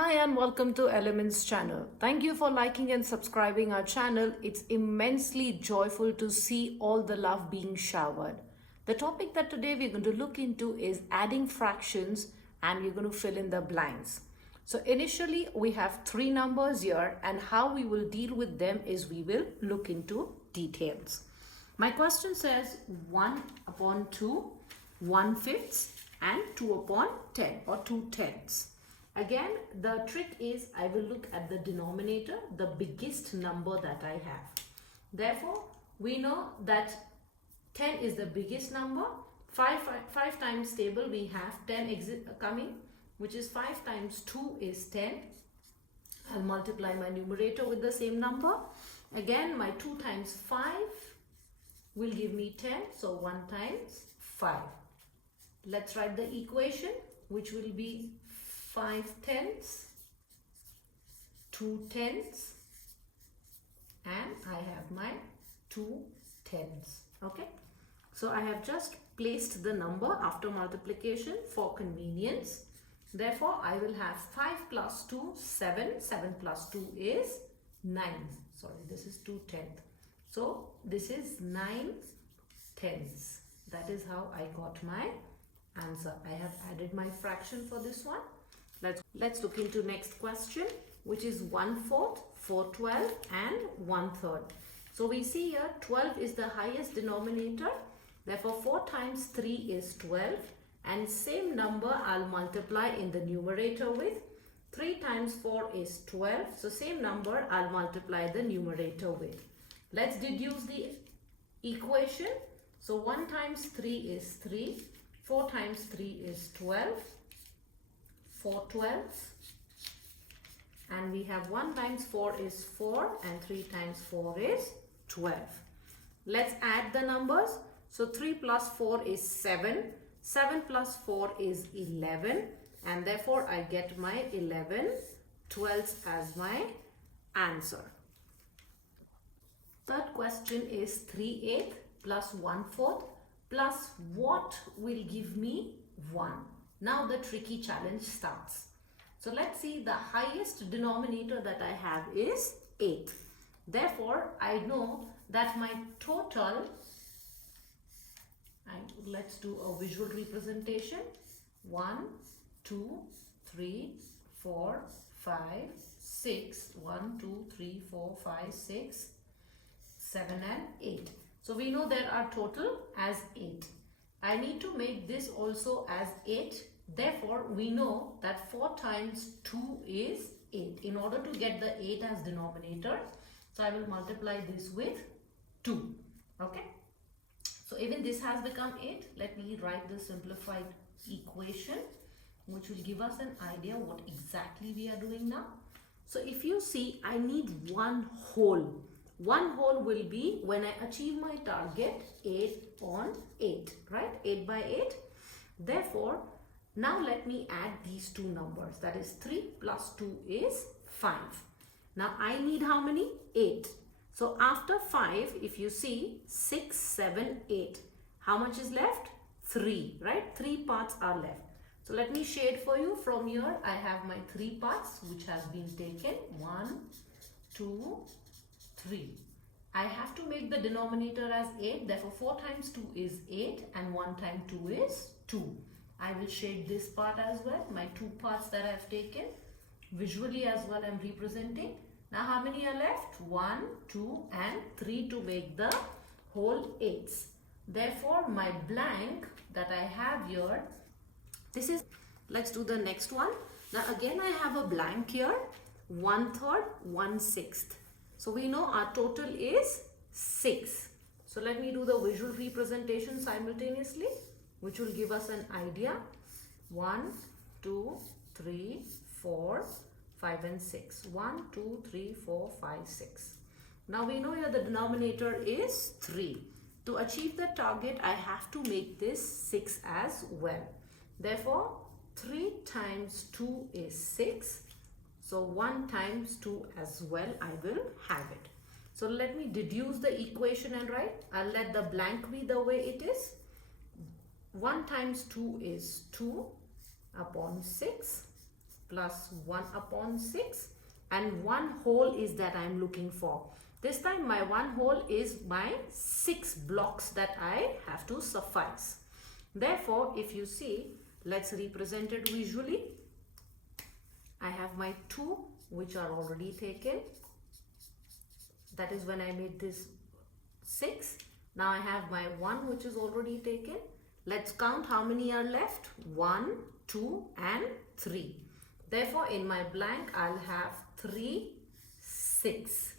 Hi and welcome to Elements channel. Thank you for liking and subscribing our channel. It's immensely joyful to see all the love being showered. The topic that today we're going to look into is adding fractions and we're going to fill in the blanks. So initially we have three numbers here and how we will deal with them is we will look into details. My question says 1 upon 2, 1/5 and 2 upon 10 or 2/10. Again, the trick is I will look at the denominator, the biggest number that I have. Therefore, we know that 10 is the biggest number. 5 times table, we have 10 coming, which is 5 times 2 is 10. I'll multiply my numerator with the same number. Again, my 2 times 5 will give me 10. So 1 times 5. Let's write the equation, which will be 5/10, 2/10, and I have my 2/10. Okay, so I have just placed the number after multiplication for convenience. Therefore, I will have 5 plus 2, 7. 7 plus 2 is 9. Sorry, this is 2/10. So this is 9/10. That is how I got my answer. I have added my fraction for this one. Let's look into next question, which is 1/4, 4/12 and 1/3. So we see here 12 is the highest denominator. Therefore 4 times 3 is 12 and same number I'll multiply in the numerator with. 3 times 4 is 12. So same number I'll multiply the numerator with. Let's deduce the equation. So 1 times 3 is 3. 4 times 3 is 12. 4/12, and we have 1 times 4 is 4 and 3 times 4 is 12. Let's add the numbers. So 3 plus 4 is 7. 7 plus 4 is 11, and therefore I get my 11/12 as my answer. Third question is 3/8 plus 1/4 plus what will give me 1. Now the tricky challenge starts. So let's see, the highest denominator that I have is 8. Therefore, I know that my total, and let's do a visual representation. 1, 2, 3, 4, 5, 6. 1, 2, 3, 4, 5, 6, 7 and 8. So we know there are total as 8. I need to make this also as 8. Therefore, we know that 4 times 2 is 8. In order to get the 8 as denominator, so I will multiply this with 2. Okay. So even this has become 8. Let me write the simplified equation, which will give us an idea what exactly we are doing now. So if you see, I need one whole. One whole will be when I achieve my target 8 on 8, right? 8 by 8. Therefore, now let me add these two numbers. That is 3 plus 2 is 5. Now I need how many? 8. So after 5, if you see 6, 7, 8, how much is left? 3, right? 3 parts are left. So let me shade for you. From here, I have my 3 parts which has been taken. 1, 2, 3. I have to make the denominator as 8. Therefore, 4 times 2 is 8 and 1 times 2 is 2. I will shade this part as well. My 2 parts that I have taken. Visually as well, I am representing. Now, how many are left? 1, 2 and 3 to make the whole 8s. Therefore, my blank that I have here, this is, let's do the next one. Now, again, I have a blank here. 1/3, 1/6. So we know our total is 6. So let me do the visual representation simultaneously, which will give us an idea. 1, 2, 3, 4, 5 and 6. 1, 2, 3, 4, 5, 6. Now we know here the denominator is 3. To achieve the target, I have to make this 6 as well. Therefore, 3 times 2 is 6. So 1 times 2 as well, I will have it. So let me deduce the equation and write. I'll let the blank be the way it is. 1 times 2 is 2 upon 6. plus 1 upon 6, and 1 whole is that I am looking for. This time my 1 whole is my 6 blocks that I have to suffice. Therefore, if you see, let's represent it visually. I have my 2 which are already taken. That is when I made this 6. Now I have my 1 which is already taken. Let's count how many are left. 1, 2 and 3. Therefore, in my blank, I'll have 3, 6.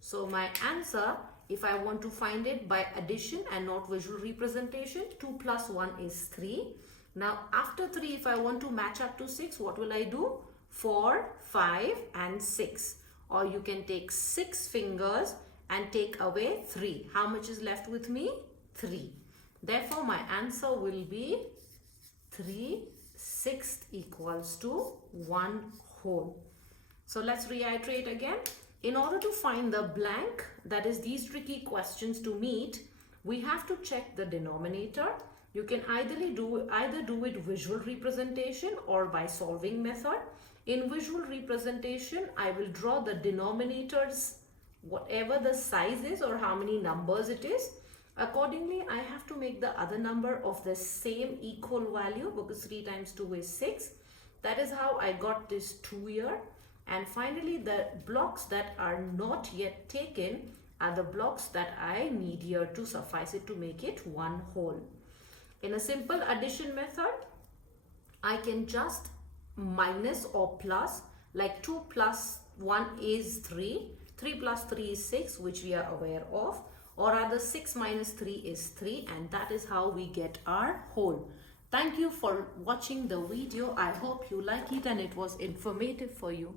So my answer, if I want to find it by addition and not visual representation, 2 plus 1 is 3. Now after 3, if I want to match up to 6, what will I do? 4, 5 and 6. Or you can take 6 fingers and take away 3. How much is left with me? 3. Therefore, my answer will be 3/6 equals to 1 whole. So let's reiterate again. In order to find the blank, that is these tricky questions to meet, we have to check the denominator. You can either do it visual representation or by solving method. In visual representation, I will draw the denominators, whatever the size is or how many numbers it is. Accordingly, I have to make the other number of the same equal value, because 3 times 2 is 6. That is how I got this 2 here. And finally, the blocks that are not yet taken are the blocks that I need here to suffice it to make it 1 whole. In a simple addition method, I can just minus or plus, like 2 plus 1 is 3, 3 plus 3 is 6, which we are aware of, or rather 6 minus 3 is 3, and that is how we get our whole. Thank you for watching the video. I hope you like it and it was informative for you.